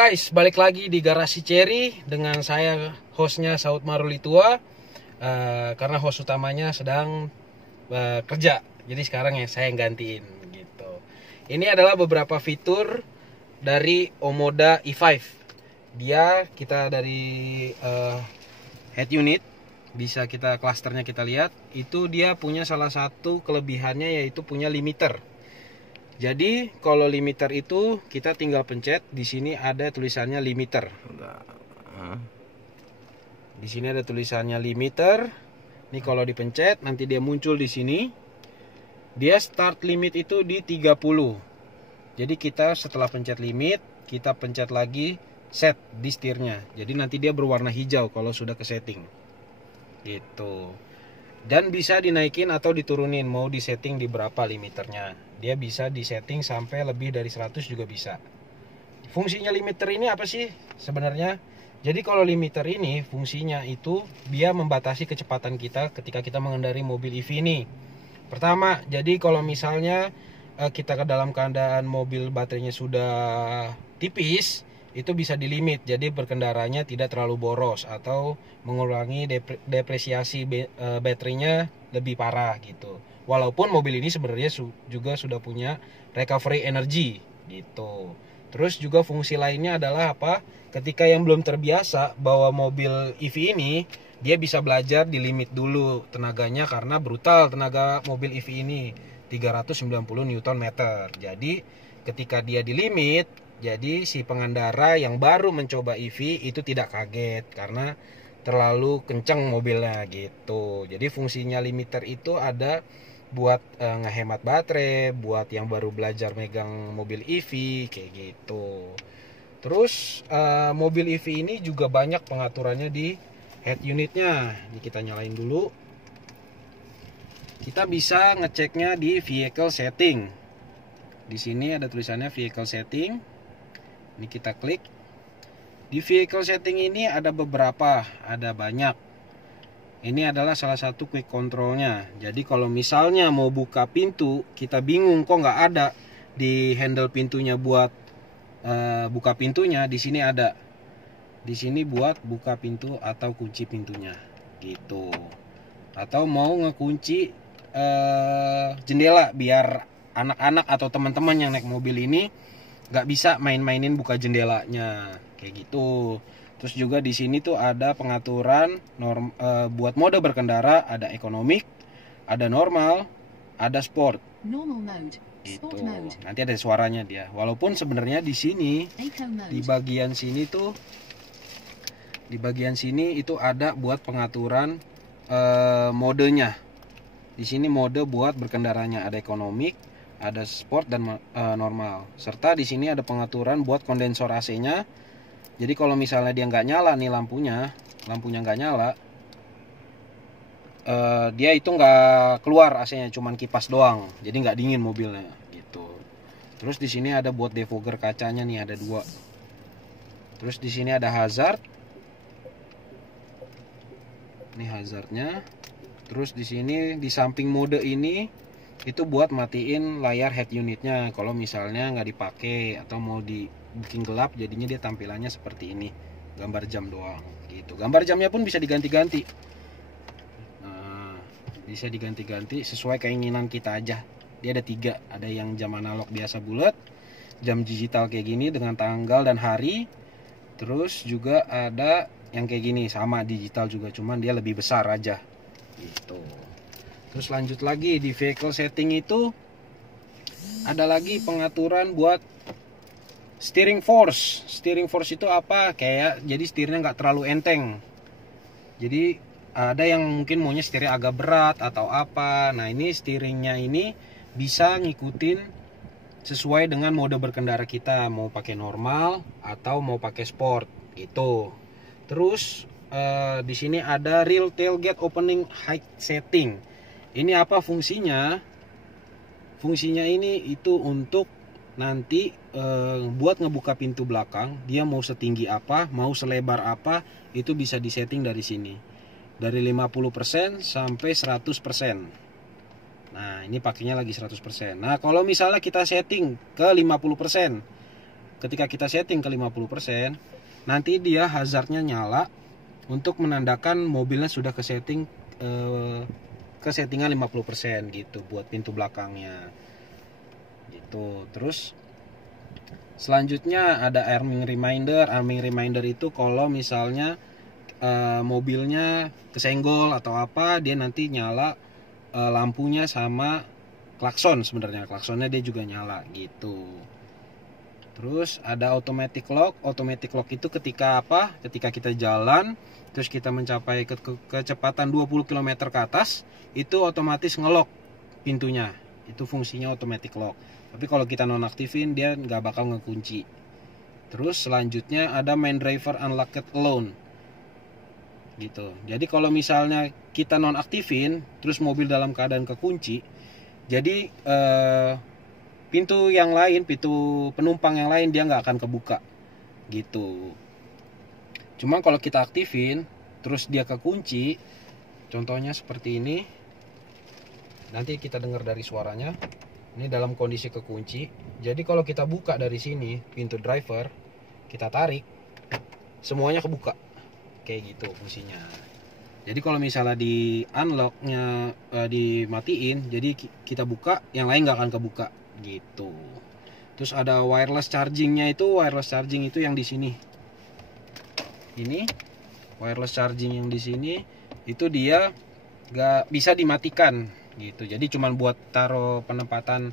guys, balik lagi di Garasi Cherry dengan saya hostnya Saud Marulitua, karena host utamanya sedang kerja, jadi sekarang ya saya yang gantiin gitu. Ini adalah beberapa fitur dari Omoda E5. Kita dari head unit bisa kita klasternya kita lihat, itu dia punya salah satu kelebihannya yaitu punya limiter. Jadi kalau limiter itu kita tinggal pencet, di sini ada tulisannya limiter. Di sini ada tulisannya limiter. Ini kalau dipencet nanti dia muncul di sini. Dia start limit itu di 30. Jadi kita setelah pencet limit, kita pencet lagi set di setirnya. Jadi nanti dia berwarna hijau kalau sudah ke setting. Gitu. Dan bisa dinaikin atau diturunin, mau disetting di berapa limiternya. Dia bisa disetting sampai lebih dari 100 juga bisa. Fungsinya limiter ini apa sih sebenarnya? Jadi kalau limiter ini fungsinya itu dia membatasi kecepatan kita ketika kita mengendarai mobil EV ini. Pertama, jadi kalau misalnya kita ke dalam keadaan mobil baterainya sudah tipis, itu bisa dilimit, jadi berkendaranya tidak terlalu boros atau mengurangi depresiasi baterainya lebih parah gitu. Walaupun mobil ini sebenarnya juga sudah punya recovery energy gitu. Terus juga fungsi lainnya adalah apa? Ketika yang belum terbiasa bawa mobil EV ini, dia bisa belajar di limit dulu tenaganya, karena brutal tenaga mobil EV ini 390 Nm. Jadi ketika dia di limit, jadi si pengendara yang baru mencoba EV itu tidak kaget karena terlalu kencang mobilnya gitu. Jadi fungsinya limiter itu ada buat ngehemat baterai, buat yang baru belajar megang mobil EV kayak gitu. Terus mobil EV ini juga banyak pengaturannya di head unitnya. Ini kita nyalain dulu. Kita bisa ngeceknya di vehicle setting. Di sini ada tulisannya vehicle setting. Ini kita klik. Di vehicle setting ini ada beberapa, ada banyak. Ini adalah salah satu quick controlnya. Jadi kalau misalnya mau buka pintu, kita bingung kok nggak ada di handle pintunya buat buka pintunya. Di sini ada. Di sini buat buka pintu atau kunci pintunya, gitu. Atau mau ngekunci jendela biar anak-anak atau teman-teman yang naik mobil ini nggak bisa main-mainin buka jendelanya, kayak gitu. Terus juga di sini tuh ada pengaturan buat mode berkendara, ada ekonomik, ada normal, ada sport. Normal mode, sport mode. Nanti ada suaranya dia. Walaupun sebenarnya di sini di bagian sini tuh di bagian sini itu ada buat pengaturan modenya. Di sini mode buat berkendaranya ada ekonomik, ada sport dan normal. Serta di sini ada pengaturan buat kondensor AC-nya. Jadi kalau misalnya dia nggak nyala nih lampunya nggak nyala, dia itu nggak keluar AC-nya, cuman kipas doang. Jadi nggak dingin mobilnya gitu. Terus di sini ada buat defogger kacanya nih, ada 2. Terus di sini ada hazard. Ini hazardnya. Terus di sini di samping mode ini itu buat matiin layar head unitnya kalau misalnya nggak dipakai atau mau dibikin gelap, jadinya dia tampilannya seperti ini, gambar jam doang gitu. Gambar jamnya pun bisa diganti-ganti. Nah, bisa diganti-ganti sesuai keinginan kita aja. Dia ada 3, ada yang jam analog biasa bulat, jam digital kayak gini dengan tanggal dan hari. Terus juga ada yang kayak gini, sama digital juga, cuman dia lebih besar aja gitu. Terus lanjut lagi di vehicle setting itu ada lagi pengaturan buat steering force. Steering force itu apa? Kayak jadi setirnya nggak terlalu enteng. Jadi ada yang mungkin maunya setirnya agak berat atau apa. Nah ini steeringnya ini bisa ngikutin sesuai dengan mode berkendara kita, mau pakai normal atau mau pakai sport gitu. Terus di sini ada rear tailgate opening height setting. Ini apa fungsinya? Fungsinya ini itu untuk nanti buat ngebuka pintu belakang, dia mau setinggi apa, mau selebar apa, itu bisa disetting dari sini. Dari 50% sampai 100%. Nah, ini pakainya lagi 100%. Nah, kalau misalnya kita setting ke 50%, ketika kita setting ke 50%, nanti dia hazardnya nyala untuk menandakan mobilnya sudah ke settingan 50% gitu buat pintu belakangnya gitu. Terus selanjutnya ada arming reminder. Arming reminder itu kalau misalnya mobilnya kesenggol atau apa, dia nanti nyala lampunya sama klakson. Sebenarnya klaksonnya dia juga nyala gitu. Terus ada automatic lock. Automatic lock itu ketika apa? Ketika kita jalan terus kita mencapai kecepatan 20 km ke atas, itu otomatis ngelock pintunya. Itu fungsinya automatic lock. Tapi kalau kita nonaktifin, dia nggak bakal ngekunci. Terus selanjutnya ada main driver unlocked alone gitu. Jadi kalau misalnya kita nonaktifin terus mobil dalam keadaan kekunci, jadi pintu yang lain, pintu penumpang yang lain dia nggak akan kebuka gitu. Cuma kalau kita aktifin terus dia kekunci, contohnya seperti ini, nanti kita dengar dari suaranya. Ini dalam kondisi kekunci. Jadi kalau kita buka dari sini pintu driver, kita tarik, semuanya kebuka kayak gitu fungsinya. Jadi kalau misalnya di unlocknya dimatiin, jadi kita buka, yang lain nggak akan kebuka gitu. Terus ada wireless chargingnya. Itu wireless charging itu yang di sini. Ini wireless charging yang di sini itu dia nggak bisa dimatikan gitu. Jadi cuman buat taruh penempatan,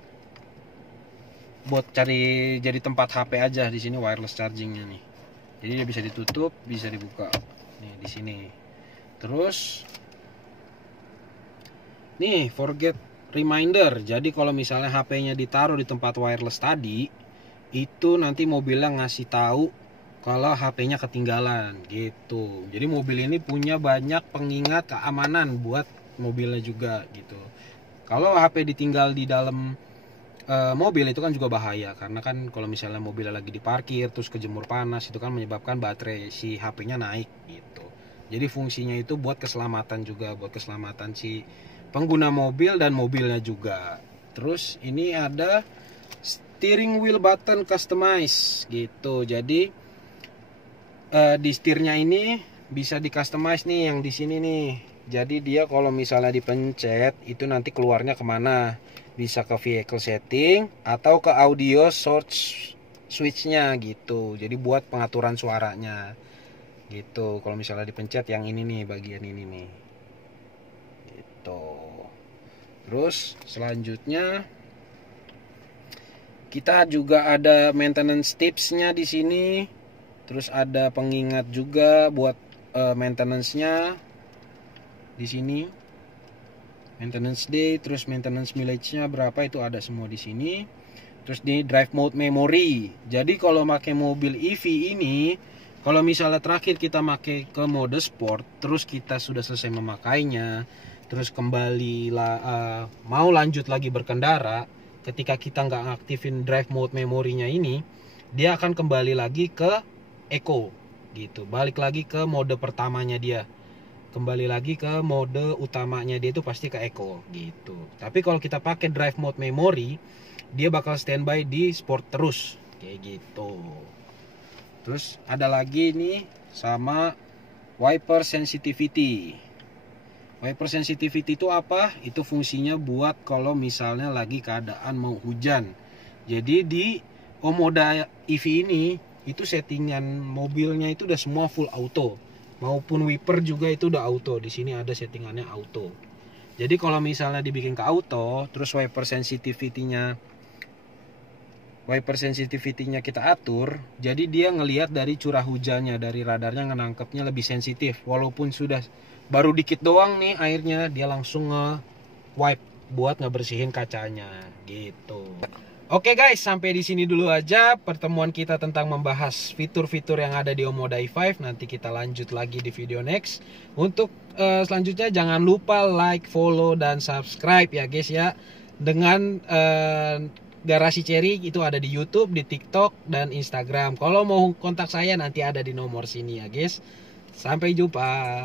buat cari jadi tempat HP aja di sini wireless chargingnya nih. Jadi dia bisa ditutup, bisa dibuka nih di sini. Terus nih forget reminder. Jadi kalau misalnya HP-nya ditaruh di tempat wireless tadi, itu nanti mobilnya ngasih tahu kalau HP-nya ketinggalan gitu. Jadi mobil ini punya banyak pengingat keamanan buat mobilnya juga gitu. Kalau HP ditinggal di dalam mobil itu kan juga bahaya, karena kan kalau misalnya mobilnya lagi diparkir terus kejemur panas, itu kan menyebabkan baterai si HP-nya naik gitu. Jadi fungsinya itu buat keselamatan juga, buat keselamatan si pengguna mobil dan mobilnya juga. Terus ini ada steering wheel button customize gitu. Jadi di setirnya ini bisa di customize nih yang di sini nih. Jadi dia kalau misalnya dipencet itu nanti keluarnya kemana? Bisa ke vehicle setting atau ke audio source switch-nya gitu. Jadi buat pengaturan suaranya gitu. Kalau misalnya dipencet yang ini nih, bagian ini nih gitu. Terus selanjutnya kita juga ada maintenance tips-nya di sini. Terus ada pengingat juga buat maintenance-nya di sini. Maintenance day, terus maintenance mileage-nya berapa itu ada semua di sini. Terus di drive mode memory. Jadi kalau pakai mobil EV ini, kalau misalnya terakhir kita pakai ke mode sport, terus kita sudah selesai memakainya, terus kembali mau lanjut lagi berkendara, ketika kita nggak ngaktifin drive mode memorinya ini, dia akan kembali lagi ke eco gitu, balik lagi ke mode pertamanya dia, kembali lagi ke mode utamanya dia itu pasti ke eco gitu. Tapi kalau kita pakai drive mode memory, dia bakal standby di sport terus kayak gitu. Terus ada lagi nih sama wiper sensitivity. Wiper sensitivity itu apa? Itu fungsinya buat kalau misalnya lagi keadaan mau hujan. Jadi di Omoda EV ini itu settingan mobilnya itu udah semua full auto, maupun wiper juga itu udah auto. Di sini ada settingannya auto. Jadi kalau misalnya dibikin ke auto, terus wiper sensitivity-nya kita atur, jadi dia ngelihat dari curah hujannya, dari radarnya nangkepnya lebih sensitif. Walaupun sudah baru dikit doang nih airnya, dia langsung nge-wipe buat ngebersihin kacanya gitu. Oke guys, sampai di sini dulu aja pertemuan kita tentang membahas fitur-fitur yang ada di Omoda i5. Nanti kita lanjut lagi di video next. Untuk selanjutnya jangan lupa like, follow, dan subscribe ya guys ya. Dengan Garasi Cherry itu ada di YouTube, di TikTok, dan Instagram. Kalau mau kontak saya nanti ada di nomor sini ya guys. Sampai jumpa.